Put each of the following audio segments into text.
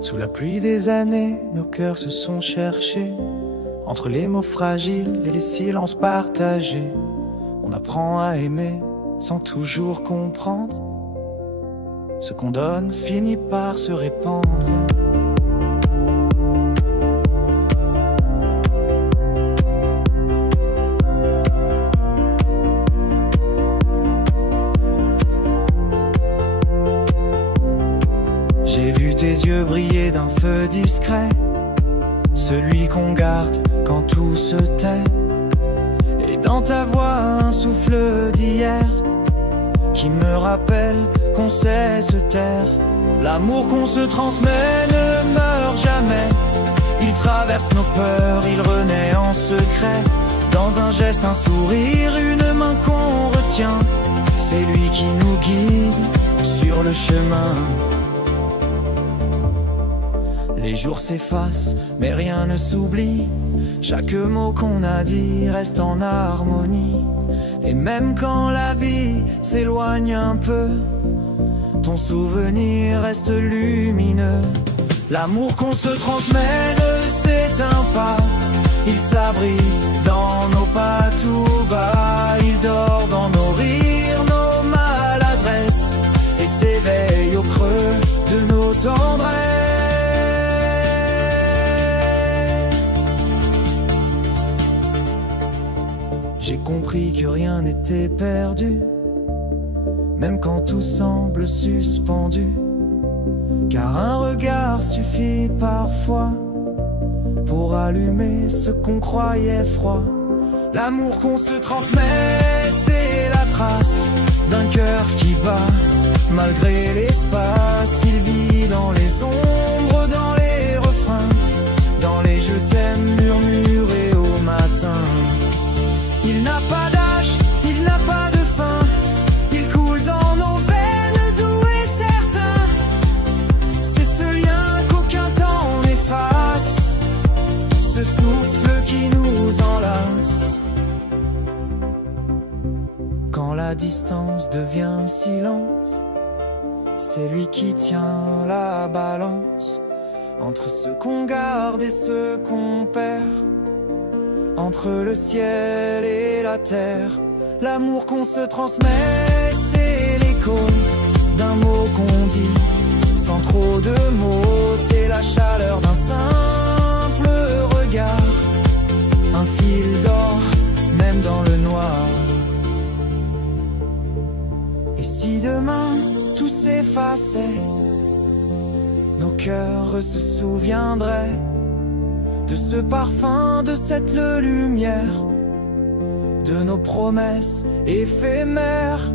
Sous la pluie des années, nos cœurs se sont cherchés. Entre les mots fragiles et les silences partagés, on apprend à aimer sans toujours comprendre. Ce qu'on donne finit par se répandre. J'ai vu tes yeux briller d'un feu discret, celui qu'on garde quand tout se tait. Et dans ta voix un souffle d'hier qui me rappelle qu'on sait se taire. L'amour qu'on se transmet ne meurt jamais. Il traverse nos peurs, il renaît en secret. Dans un geste, un sourire, une main qu'on retient. C'est lui qui nous guide sur le chemin. Les jours s'effacent, mais rien ne s'oublie. Chaque mot qu'on a dit reste en harmonie. Et même quand la vie s'éloigne un peu, ton souvenir reste lumineux. L'amour qu'on se transmet ne s'éteint pas. Il s'abrite dans nos pas tout bas. Il dort dans nos rires, nos maladresses, et s'éveille au creux de nos tendresses. J'ai compris que rien n'était perdu, même quand tout semble suspendu. Car un regard suffit parfois pour allumer ce qu'on croyait froid. L'amour qu'on se transmet, c'est la trace d'un cœur qui bat malgré l'espace. Il vit dans les ombres, dans les refrains, dans les je t'aime murmurés au matin. Il n'a pas d'âge, il n'a pas de fin. Il coule dans nos veines, doux et certain. C'est ce lien qu'aucun temps n'efface, ce souffle qui nous enlace. Quand la distance devient silence, c'est lui qui tient la balance entre ce qu'on garde et ce qu'on perd, entre le ciel et la terre. L'amour qu'on se transmet, c'est l'écho d'un mot qu'on dit sans trop de mots. C'est la chaleur d'un simple regard, un fil d'or même dans le noir. Et si demain tout s'effaçait, nos cœurs se souviendraient de ce parfum, de cette lumière, de nos promesses éphémères.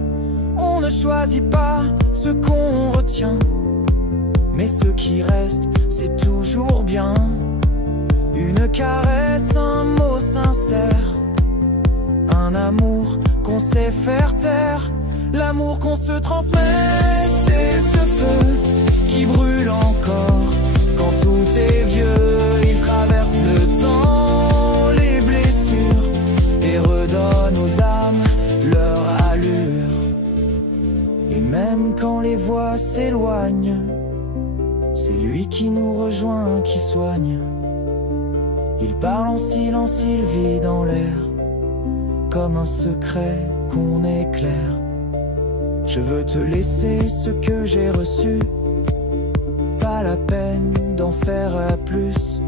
On ne choisit pas ce qu'on retient, mais ce qui reste, c'est toujours bien. Une caresse, un mot sincère, un amour qu'on sait faire taire. L'amour qu'on se transmet, c'est ce feu qui brûle encore quand tout est vieux. Il traverse le temps, les blessures, et redonne aux âmes leur allure. Et même quand les voix s'éloignent, c'est lui qui nous rejoint, qui soigne. Il parle en silence, il vit dans l'air, comme un secret qu'on éclaire. Je veux te laisser ce que j'ai reçu, pas la peine d'en faire plus.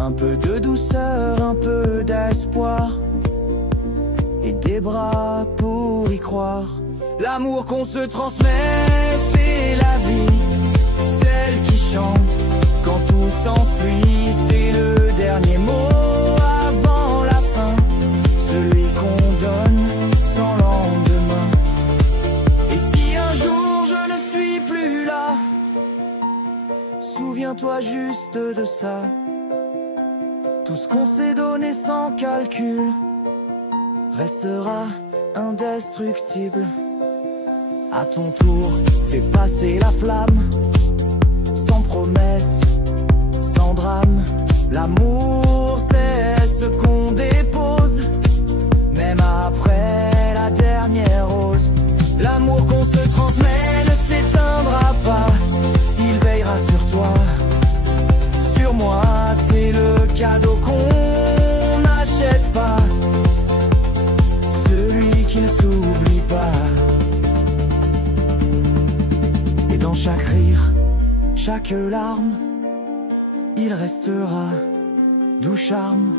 Un peu de douceur, un peu d'espoir, et des bras pour y croire. L'amour qu'on se transmet, c'est la vie, celle qui chante quand tout s'enfuit. C'est le dernier mot avant la fin, celui qu'on donne sans lendemain. Et si un jour je ne suis plus là, souviens-toi juste de ça. Tout ce qu'on s'est donné sans calcul restera indestructible. À ton tour, fais passer la flamme, sans promesse, sans drame. L'amour, c'est ce qu'on dépose, même après la dernière rose. L'amour qu'on se transmet ne s'éteindra pas, il veillera sur toi chaque rire, chaque larme, il restera doux charme.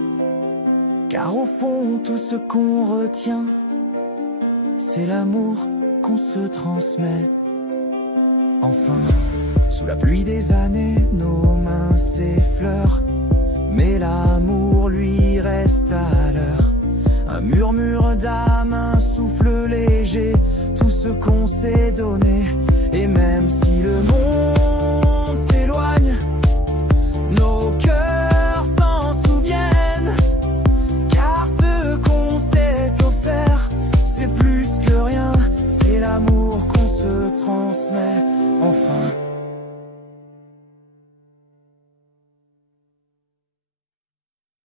Car au fond, tout ce qu'on retient, c'est l'amour qu'on se transmet. Enfin, sous la pluie des années, nos mains s'effleurent, mais l'amour lui reste à l'heure. Un murmure d'âme, un souffle léger, tout ce qu'on s'est donné. Et même si le monde